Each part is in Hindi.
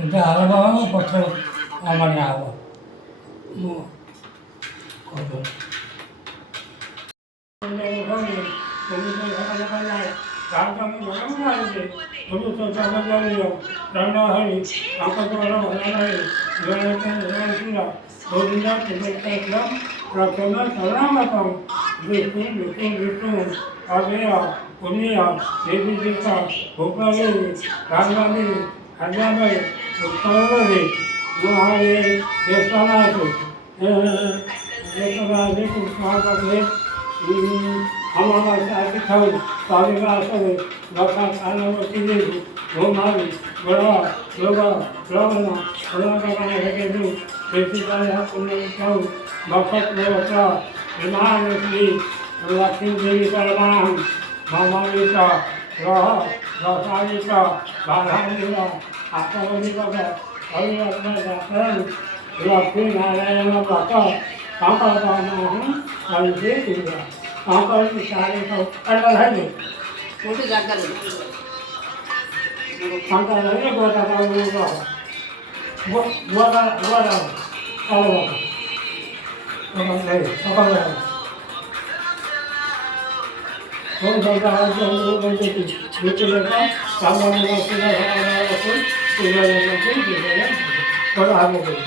उधर आलवा पत्थर आमने आवा मो कोदो ने होने कोई तो लगा लगा है काम काम लगा है कोई तो चाबा जानियो राणा है आपका तो वाला वाला है जो के सुना दो दिन के काम प्रार्थना सलाम का विष्णु आगया पुनिया देवी देवता भोपाली राजवानी हरियाणा उत्तरावरी महारे देशना देशना कुछ महाकाले हमारा साथी था कालिका से लखा कानवती ने घुमाई बड़ा लोगा रावणा बड़ा का है जो देशी का है पुण्य का भक्त लोका विमान श्री लक्ष्मी देवी परमान मामालिका रसालिका बाधालिका आत्मनिका अभिनव जातरण लक्ष्मी नारायण व्रत कांपादान हरिदे दुर्गा कांपा की सारे को अड़बड़ है नहीं छोटी जाकर कांपा नहीं गोता का वो कौन बोलता है जो हम लोग बोलते थे नीचे लगा सामने लगा सीधा हमारा रसूल सीधा लगा कोई भी नहीं और आगे बढ़े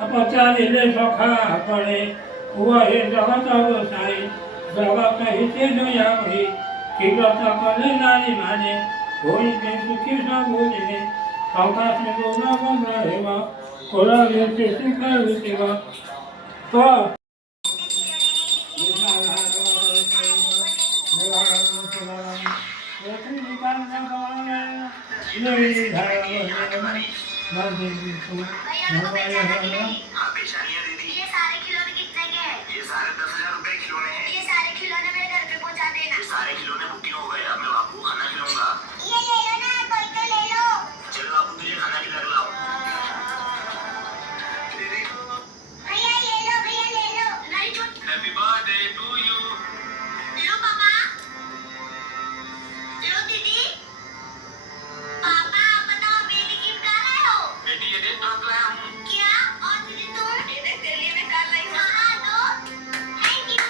अपचारिले सखा पड़े हुआ हे जगत अवसाई जगत हिते नया हुई किगत कले नारी माने होई के सुखी सब होने आकाश में दोना बन रहेगा कोला लेते सिखा लेतेगा तो हाँ पेशानियाँ दे दी। ये सारे खिलौने कितने के हैं? ये सारे 10,000 रुपए खिलौने हैं। ये सारे खिलौने मेरे घर पे पहुंचा देना। ये सारे खिलौने बुकिंग हो गए। अब मैं बापू को खाना खिलाऊंगा। ये ले लो ना, कोई तो ले लो। चल बापू तुझे खाना खिला के लाऊं। भैया ले लो। नहीं छूट। Happy birthday to you. लो पापा। लो दीदी। पापा आप बताओ बेबी गिफ्ट कहाँ लाए हो? बेटी ये देख ट्रक लाया हूँ। क्या? और दीदी तुम? ये देख तेरे लिए मैं कार लाई हूँ। हाँ दो। Thank you.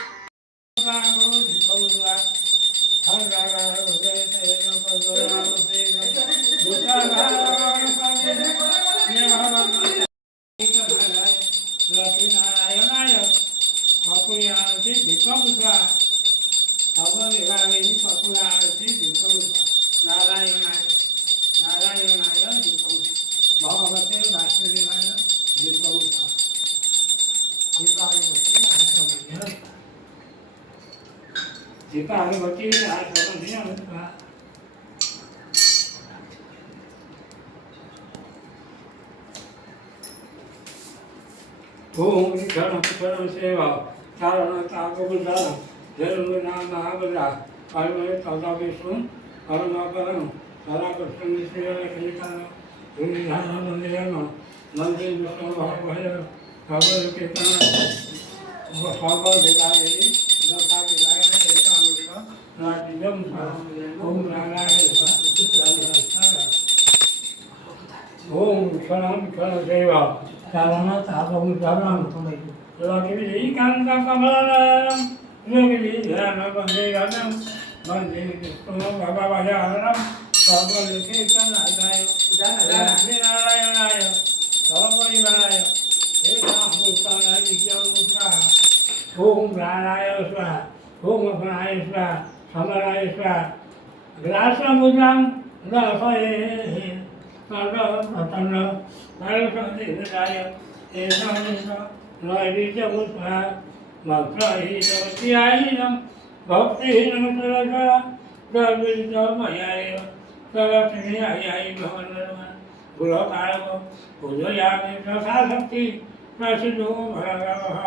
भगवते वासुदेवाय दिव्यौषा जीता आगे बची आज नहीं होता ओम क्षण सेवा चारण तागुदार जरूर नाम आगरा कर्म तदा विष्णु करुणाकरण सदा कृष्ण सेवा कृष्ण धूमधाम मंदिरम मंदिर विष्णु भगवान भगवत कीर्तन भगवत विदाई दशा विदाई एकामिका नाट्यम ओम नारायण ओम क्षण सेवा चारण तागुदार लक्ष्मी कांता कमलालयम योगिनी ध्यान बंदे गणम बंदे विष्णु भगवायाहरम सर्वलोकेशनाथाय नारायणाय सर्वपरिवाराय एकामूर्ताय विद्यामुद्रा ओम प्राणाय स्वाहा ओम अपनाय स्वाहा समराय स्वाहा ग्रासमुद्रां रसये तन्न नरसंदेहाय एतानिन नैवेद्यमुद्रा मन्त्रहीनमत्याहीनं भक्तिहीनं सरसरा तद्विद्यमयाय तदक्षिण्यायै भवन्नर्मन् गुरुकारको पूजयामि तथा शक्ति प्रसिद्धो भगवः